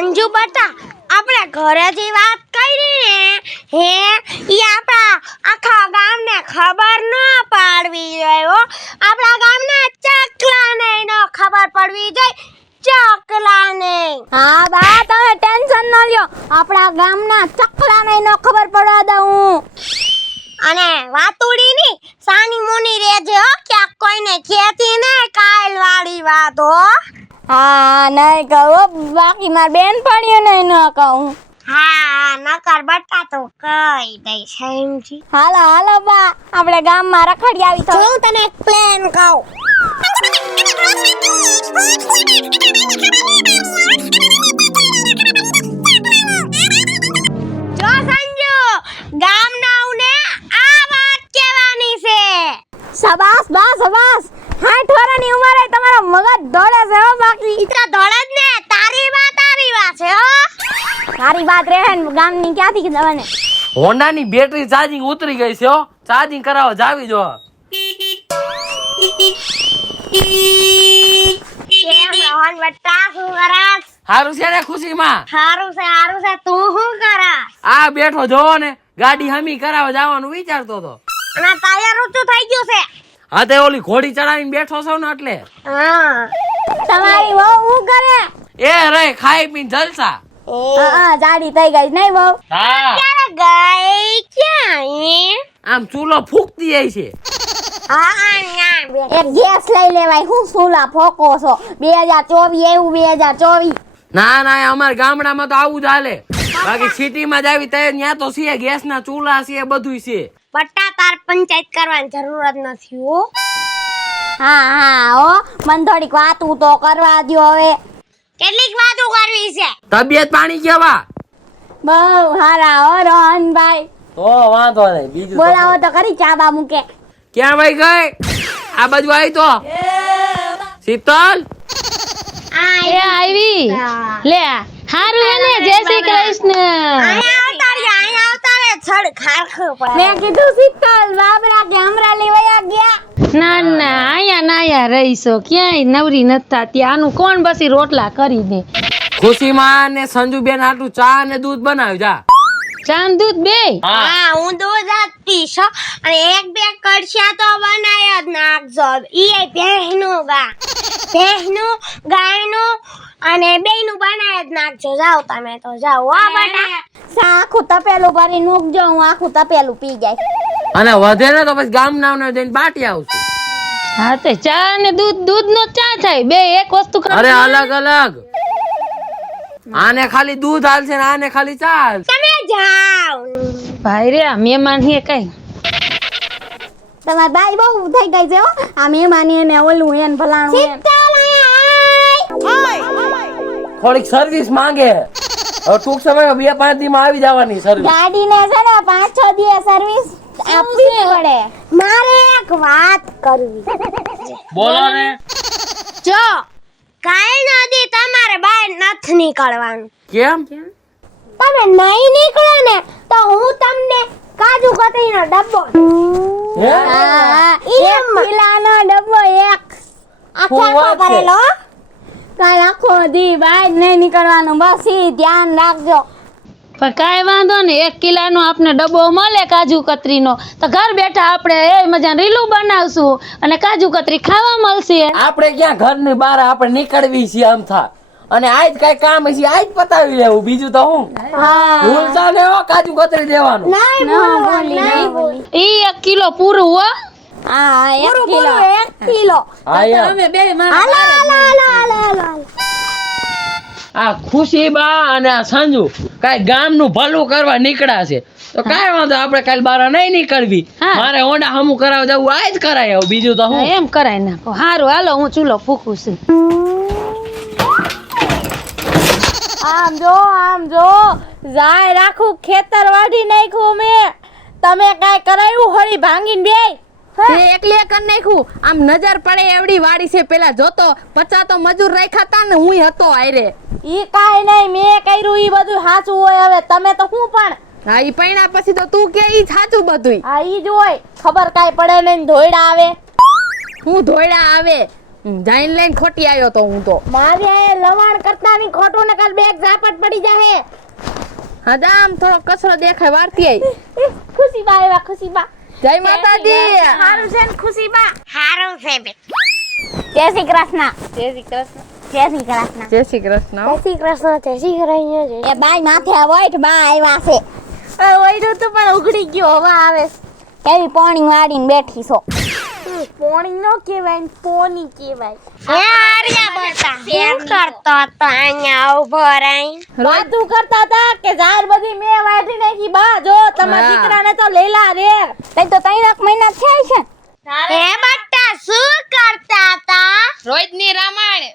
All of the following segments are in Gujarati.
સંજુ બટા આપણે ઘરે જે વાત કરી ને હે ઈ આપણા આખા ગામને ખબર ન પાડવી જોઈએ હો આપણા ગામના ચકલાને ન ખબર પડવી જોઈએ ચકલાને હા બા તમે ટેન્શન ન લ્યો આપણા ગામના ચકલાને ન ખબર પડવા દઉં અને વાતુડી ની સાની મુની રેજે હો ક્યાંક કોઈને કહેતી ને કાલ વાળી વાત હો હા નહીં કહું બાકી માર બેનપણીઓને ન કહું હા નકર બટા તો કઈ દઈ સમજી હાલો હાલો બા આપણે ગામમાં રખડી આવી તો હું તને એક પ્લાન કહું જો સંજુ ગામનાઓને આ વાત કહેવાની છે શાબાશ બા શાબાશ 60 વર્ષની ઉંમરે તમારો મગજ દોડે છે હો બાકી ઈતરા દોડે જ ને તારી વાત છે હો મારી વાત રહે ને ગામની ક્યાંથી જવાને હોન્ડાની બેટરી ચાર્જિંગ ઉતરી ગઈ છે હો ચાર્જિંગ કરાવવા જાવી જો કેમ રોહન બટ્ટા શું કરસ હારું છે ને ખુશીમાં હારું છે તું શું કરસ આ બેઠો જોવો ને ગાડી હમી કરાવવા જવાનું વિચારતો હતો અને ટાયર ઊંચું થઈ ગયું છે હા તે ઓલી ઘોડી ચડાવીને બેઠો છો ને એટલે હા તમારી વહુ શું કરે એ રે ખાઈ પીને જલસા હા જાડી થઈ ગઈ નહીં વહુ હા ક્યારે ગઈ ક્યાં આમ ચૂલો ફૂકતી જાય છે એક ગેસ લઈ લેવાય હું સુલા ફોકો છો 2024 એવું 2024 ના ના અમાર ગામડામાં તો આવું જ હાલે બાકી સિટીમાં જ આવી ત્યાં તો છે ગેસના ચૂલા છે બધું છે બટ્ટા તાર પંચાયત કરવાની જરૂર જ નથી હો હા હો મને થોડીક વાતું તો કરવા દ્યો હવે કેટલીક વાતો કરવી છે તબિયત પાણી કેવા બહુ હારા હો રોહનભાઈ તો વાંધો નહીં બીજું બોલાવો તો ખરી ચાબા મૂકે ક્યાં વઈ ગઈ આ બાજુ આવી તો શીતલ એ આવી લે હારું એને જય શ્રી કૃષ્ણ અહીંયા આવતારે છડ ખારખું પડે મેં કીધું શીતલ બાબરા કે અમરાલી વયા ગયા ના ના આયા રહીશો ક્યાંય નવરી નથા ત્યાં આનું કોણ બસી રોટલા કરી દે ખુશીમાં ને સંજુબેન આટલું ચા ને દૂધ બનાવ્યું જા ચાંદ દૂધ બે હા હું દૂધ જ પીશ હો. અને એક બે કડશિયા તો બનાય જ નાખજો ઈ ભેંસનું ગાયનું અને બેયનું બનાય જ નાખજો જાઓ તમે તો જાઓ હો બેટા સા આખું તપેલું ભરી મૂકજો હું આખું તપેલું પી જાય અને વધે ને તો પછી ગામ નાવને જઈને બાટી આવશું હા તે ચા ને દૂધ નો ચા થાય બે એક વસ્તુ અરે અલગ અલગ આને ખાલી દૂધ હાલશે ને આને ખાલી ચા હાલશે તમે જાઓ ભાઈ રે આ મહેમાન હે કઈ તમારી બાઈ બહુ થઈ ગઈ છે હો આ મહેમાની ને ઓલું એન ભલાણું એન થોડીક સર્વિસ માંગે હવે ટૂંક સમયમાં 2-5 દીમાં આવી જવાની સર્વિસ ગાડીને છે ને 5-6 દિવસ સર્વિસ આપવી પડે મારે એક વાત કરવી બોલો ને જો કાઈ નદી તમારે બહાર નથી નીકળવાનું કેમ તમે નહીં નીકળો ને તો હું તમને કાજુ કતરીનો ડબ્બો હે? હા એક કિલાનો ડબ્બો એક આખો શું વાત છે? ભરેલો કાલ આખો દી બહાર નહીં નીકળવાનું બસ ઈ ધ્યાન રાખજો પણ કાંઈ વાંધો ને 1 કિલાનો આપણે ડબ્બો મળે કાજુ કતરીનો તો ઘર બેઠા આપણે એ મજા રીલું બનાવશું અને કાજુ કતરી ખાવા મળશે આપણે ક્યાં ઘરની બહાર આપણે નીકળવી છીએ આમ થા અને આજ કઈ કામ છે આજ પતાવી લેવું બીજું તો હું ભૂલતા ને કાજુ કતરી દેવાનું નહીં બોલી ઈ 1 કિલો પૂરું હો હા 1 કિલો હા યાર આ ખુશી બા અને આ સંજુ કઈ ગામનું ભલું કરવા નીકળ્યા છે તો કાઈ વાંધો આપણે કાલ બાર નહીં નીકળવી હા. મારે હોંડા હમું કરાવવા જવું આજ કરાય આવું બીજું તો હું એમ કરાય નાખો હારું હાલો હું ચૂલો ફૂકું છું આમ જો જાય રાખું ખેતર વાઢી નાખ્યું મેં તમે કાઈ કરાયું હળી ભાંગીને બેય એકલી કર નાખ્યું આમ નજર પડે એવડી વાડી છે પેલા જોતો 50 તો મજૂર રાખ્યા તા ને હુંય હતો આયરે ઈ કાઈ નહીં મેં કર્યું ઈ બધું સાચું હોય હવે તમે તો હું પણ હા ઈ પૈણા પછી તો તું કે ઈ સાચું બધુંય હા ઈ જ હોય ખબર કાઈ પડે નહીં ને ધોયડા આવે હું ધોયડા આવે જાઈને લઈને ખોટી આવ્યો તો હું તો મારે લવાણ કરતાની ખોટું ને કાલ બેગ ઝાપટ પડી જાહે. હા આમ થોડો કચરો દેખાય વારતી આવી. ખુશીબા આવ્યા, ખુશીબા. જય માતાજી. હારું છે ને ખુશીબા? હારું છે બે. જય શ્રી કૃષ્ણ. જય શ્રી કૃષ્ણ. જય શ્રી કૃષ્ણ. જય શ્રી કૃષ્ણ. જય શ્રી કૃષ્ણ, જય શ્રી કૃષ્ણ. એ બાઈ માથે વોઈટ બા આવ્યા છે. વોઈટ તો પણ ઉઘડી ગયો, હવે આવે છે. કેવી પોણી વાળીને બેઠી છો. પોણી નો કહેવાય, પોની કહેવાય. હે આર્યા બટા, શું કરતો હતો અહીંયા ઉભો રહી? વાતું કરતા હતા કે ઝાર બધી મેં વાઢી નાખી. બા જો તમારા હા. દીકરાને તો લેલા રે. તઈ તો 3 મહિના થયા છે. હે બટા, શું કરતા હતા? રોજની રામાયણ.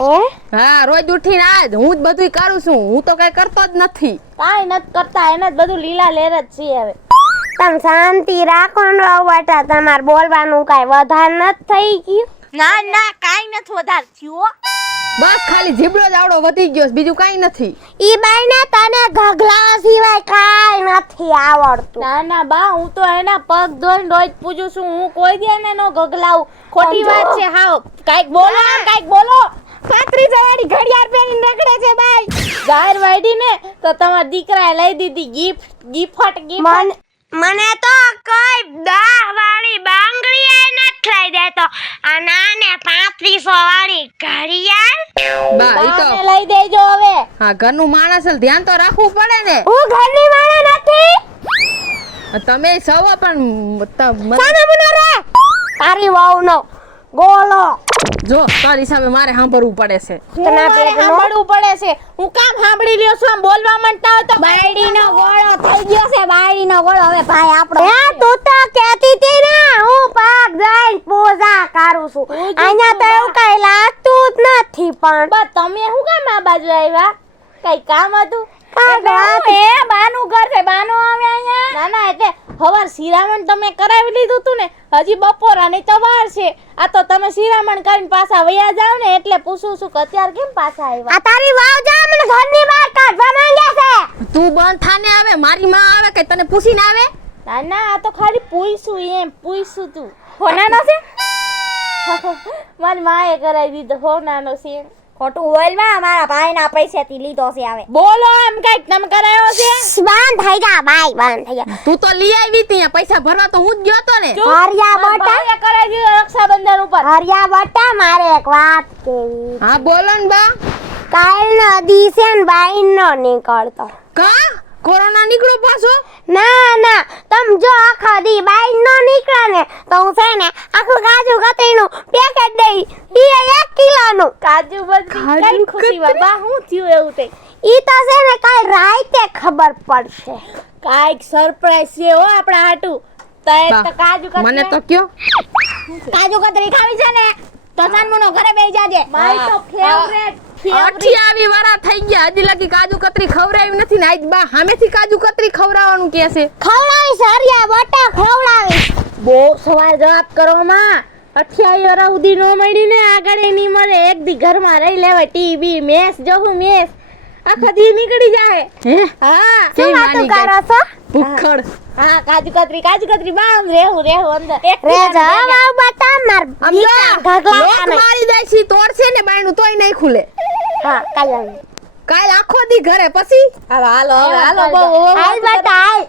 હે? હા રોજ ઉઠીને આજ હું જ બધું કરું છું. હું તો કઈ કરતો જ નથી. કાંઈ નથી કરતા, એને જ બધું લીલા લેર જ છે હવે. તમે શાંતિ રાખો ને બટા, તમારે બોલવાનું કાંઈ વધારે નથી થઈ ગયું? ના ના કાંઈ નથી વધારે થયું. બસ ખાલી જીબડો જ આવડો વધી ગયો છે, બીજું કાંઈ નથી. ઈ બાઈને તને ગગલા સિવાય કાંઈ નથી આવડતું. ના ના બા, હું તો એના પગ ધોઈને રોજ પૂજું છું. હું કોઈ દી એને નો ગગલાવું. ખોટી વાત છે હાવ. કાંઈક બોલો, કાંઈક બોલો. 35 વાળી ઘડિયાળ પહેરીને રખડે છે બાઈ. જાહેર વાડી ને તો તમારા દીકરાએ લઈ દીધી ગિફ્ટ. મને તો કોઈ 10 વાળી બાંગડી નથી લઈ દેતો. આ નાને 35 વાળી ઘડિયાળ. બા ઈ તો બાને લઈ દેજો હવે. હા ઘરનું માણસ છે, ધ્યાન તો રાખવું પડે ને. હું ઘરની માણસ નથી. તમે સૌ પણ સામે મને રે. તારી વહુનો ગોલો. જો તારી સામે મારે સાંભળવું પડે છે. તને મારે સાંભળવું પડે છે. હું કામ સાંભળી લ્યો છું? આમ બોલવા માંડતા હોય તો બાયડીનો ગોળો થઈ ગયો છે. બાયડીનો ગોળો હવે ભાઈ આપણો. હે તું તો કહેતી હતી ને હું પાક જઈને પૂજા કરું છું. અહીંયા તો એવું કઈ લાગતું જ નથી પણ. બા તમે શું કામ આ બાજુ આવ્યા? કઈ કામ હતું? વાત એ બાનું ઘર છે, બાનો આવે અહીંયા. ના ના, એટલે હવાર શિરામણ તમે કરાવી લીધું તું ને, હજી બપોરાની તો વાર છે. આ તો તમે શિરામણ કરીને પાછા વયા જાવ ને, એટલે પૂછું છું કે અત્યારે કેમ પાછા આવ્યા? આ તારી વાવ જા મને ઘરની બહાર કાઢવા માંગે છે. તું બંધ થાને આવે, મારી માં આવે કે તને પૂછીને આવે. ના ના, આ તો ખાલી પૂછ્યું એમ, પૂછ્યું તું. હોનાનો છે? મારી માએ કરાવી દીધો હોનાનો છે. ખોટું બોલમાં અમારા ભાઈના પૈસેથી લીધો છે હવે. બોલો એમ કઈક તમે કરાયો છે? બંધ થઈ જા ભાઈ, બંધ થઈ જા. તું તો લઈ આવી ત્યાં પૈસા ભરવા તો હું જ ગયો તો ને. હરિયા મારા બટા, ભાઈએ કરાવી દીધો રક્ષાબંધન ઉપર. હરિયા બટા, મારે એક વાત કેવી. હા બોલો ને બા. કાલનો દિવસે ને બાઈ નો નીકળતો. કા કોરોના નીકળ્યો પાછો? ના ના, તમ જો આખો દી બાઈ નો નીકળે ને તો હું છે ને આખું કાજુ કતરીનું પેકેટ દઈ. ઈ 1 કિલોનું. કાજુ બદામ કઈ ખુશી બા, હું થયું એવું તે? ઈ તો છે ને કાલ રાતે ખબર પડશે. કાઈક સરપ્રાઈઝ છે હો આપણા હાટુ. તય તો કાજુ કતરી મને તો કયો. કાજુ કતરી ખાવી છે ને તો સાનમુનો ઘરે બેસી જાજે. મારી તો ફેવરેટ આઠી આવી વારા થઈ ગયા, હજી લગી કાજુ કતરી ખવડાવી નથી ને આજ બા સામેથી કાજુ કતરી ખવડાવવાનું કે છે. ખવડાવીશ હરિયા બટા, ખવડાવીશ. બહુ સવાલ જવાબ કરો માં. 28 વર્ષ સુધી નો મળી ને આગળ નહીં મળે. એક દી ઘરમાં રહી લેવાય. ટીવી મેચ જોવું, મેચ આખો દી નીકળી જાય. હે હા શું કેવી વાતું માની કરો છો? ભૂખડ. હા, કાજુ કતરી બા, આમ રેહું અંદર. એક રે કિલોનું જા પેકેટ. વાવ બટા, માર આમ જો, દીકરા ગગલા લોક ખાને. મારી જાય છે તોડશે ને બાયણું તોય નહીં ખુલે. હા, કાલ આવી. કાલ આખો દી ઘરે પછી હાલો હાલો હવે હાલો હાલ બહુ હાલ બટા હાલ.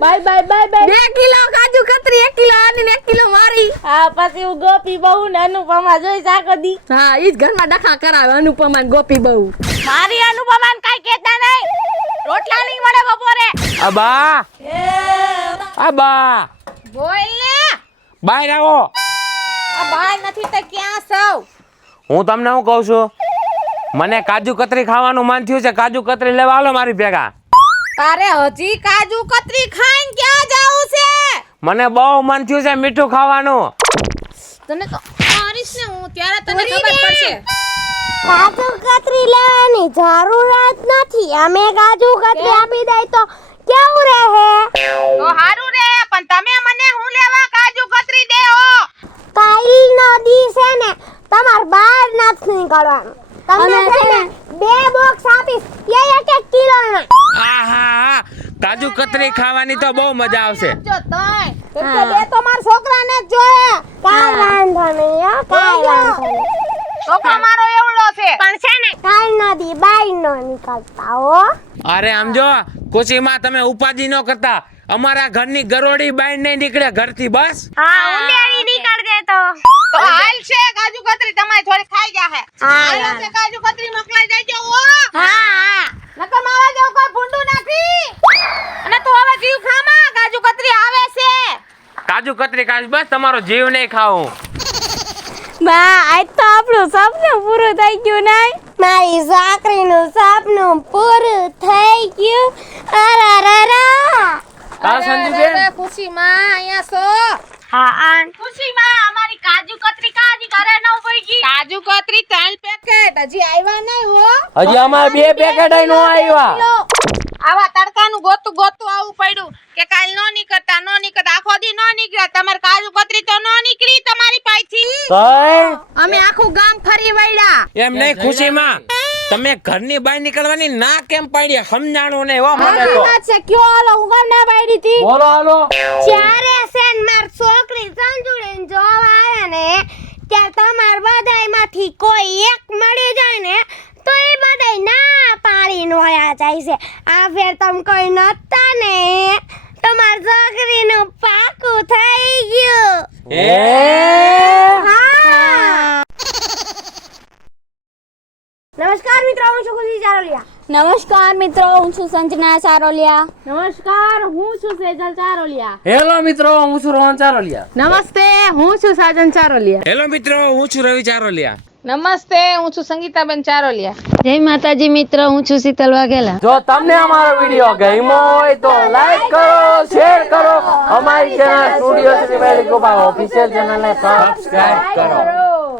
Bye bye bye bye. 2 kilo kaju katri, 1 kilo આની ને 1 કિલો મારી. હા, પછી હું ગોપી બહુ ને અનુપમા જોઈ આખો દી. હા ઈ જ ઘરમાં ડખા કરાવે અનુપમા ને ગોપી બહુ. મારી અનુપમાન કાઈ કહેતા નહીં. રોટલા નહીં મળે બપોરે. અબા અબા બોલ ને. બહાર આવો. આ બાય નથી તો ક્યાં સૌ? હું તમને શું કહું છું, મને કાજુ કતરી ખાવાનું મન થયું છે. કાજુ કતરી લેવા આલો મારી ભેગા. તારે હજી કાજુ કતરી ખાઈને ક્યાં જાવું છે? મને બહુ મન થયું છે મીઠું ખાવાનું. તને તો મારીશ ને હું, ત્યારે તને ખબર પડશે. કાજુ કતરી લેવાની જરૂરત નથી. અમે કાજુ કતરી આપી દઈ તો કેવું રહે? તો હારું રે, પણ તમે મને હું લેવા કાજુ કતરી દેહો? કાલનો દી છે ને તમાર બહાર નથી નીકળવાનું. તમને છે ને 2 બોક્સ આપીશ, એ 1 કિલોના. આહા, કાજુ કતરી ખાવાની તો બહુ મજા આવશે. જો તોય બે તો મારા છોકરાને જ જોઈએ. કાંઈ વાંધો નહીં, છોકરો મારો એવડો છે. પણ છે ને કાઈ નદી બાઈ નો નીકળતા હો. અરે આમ જો ખુશીમાં તમે ઉપાધિ ન કરતા, અમારા ઘરની ગરોડી બાઈ નહીં નીકળે ઘરથી બસ. હા ઉંદેડી નીકળ દે તો. તો હાલ છે કાજુ કતરી તમારી થોડી ખાઈ જાહે. હાલ છે કાજુ કતરી મોકલાઈ દેજો હો. હા નકર મારા જેવું કોઈ ભૂંડું નથી. અને તું હવે જીવ ખામાં કાજુ કતરી આવે છે. કાજુ કતરી કાજ બસ તમારો જીવ નહીં ખાવું. બા આજ તો આપણું સપનું પૂરું થઈ ગયું નહીં. મારી છોકરીનું સપનું પૂરું થઈ ગયું. અરરરા. કા સંજુબેન? અરે ખુશીમાં અહીંયા છો. હા આન ખુશીમાં અમારી કાજુ કતરી કાજી ઘરે ન પડી ગઈ. કાજુ કતરી 3 પેકેટ હજી આવ્યા નહીં હો. હજી અમારે 2 પેકેટ નો આવ્યા. આવા તડકાનું ગોતું ગોતું આવું પડ્યું કે કાલ નો નીકળતા આખો દી નો નીકળ્યા. તમારે કાજુ કતરી તો નો નીકળી તમારી પાસેથી. કઈ અમે આખું ગામ ફરી વળ્યા. એમ નહીં ખુશીમાં, તમે ઘરની બહાર નીકળવાની ના કેમ પાડી સમજાણું નહીં હો મને તો. છે કયો હાલો હું ગામ ના પાડી હતી. બોલો હાલો. જ્યારે સેન માર છોકરી સંજુડીને જોવા આવે ને ત્યાં તમાર બધાયમાંથી કોઈ એક મળી જાય ને તો એ બધાય ના પાડીને વયા જાય છે. આ ફેર તમ કોઈ નતા ને તમાર છોકરીનું પાકું થઈ ગયું. એ હા. નમસ્કાર મિત્રો, હું છું ખુશી ચારોલિયા. નમસ્કાર મિત્રો, હું છું સંજના ચારોલિયા. નમસ્કાર હું છું સેજલ ચારોલિયા. હેલો મિત્રો, હું છું રોહન ચારોલિયા. નમસ્તે હું છું સાજન ચારોલિયા. હેલો મિત્રો, હું છું રવિ ચારોલિયા. નમસ્તે હું છું સંગીતાબેન ચારોલિયા. જય માતાજી મિત્ર, હું છું શીતલ વાઘેલા. જો તમને અમારો વિડિયો ગમ્યો હોય તો લાઈક કરો, શેર કરો, અમારી ચેનલ સ્ટુડિયો શ્રી વેલી ગોપાલ ઓફિશિયલ ચેનલને સબસ્ક્રાઇબ કરો.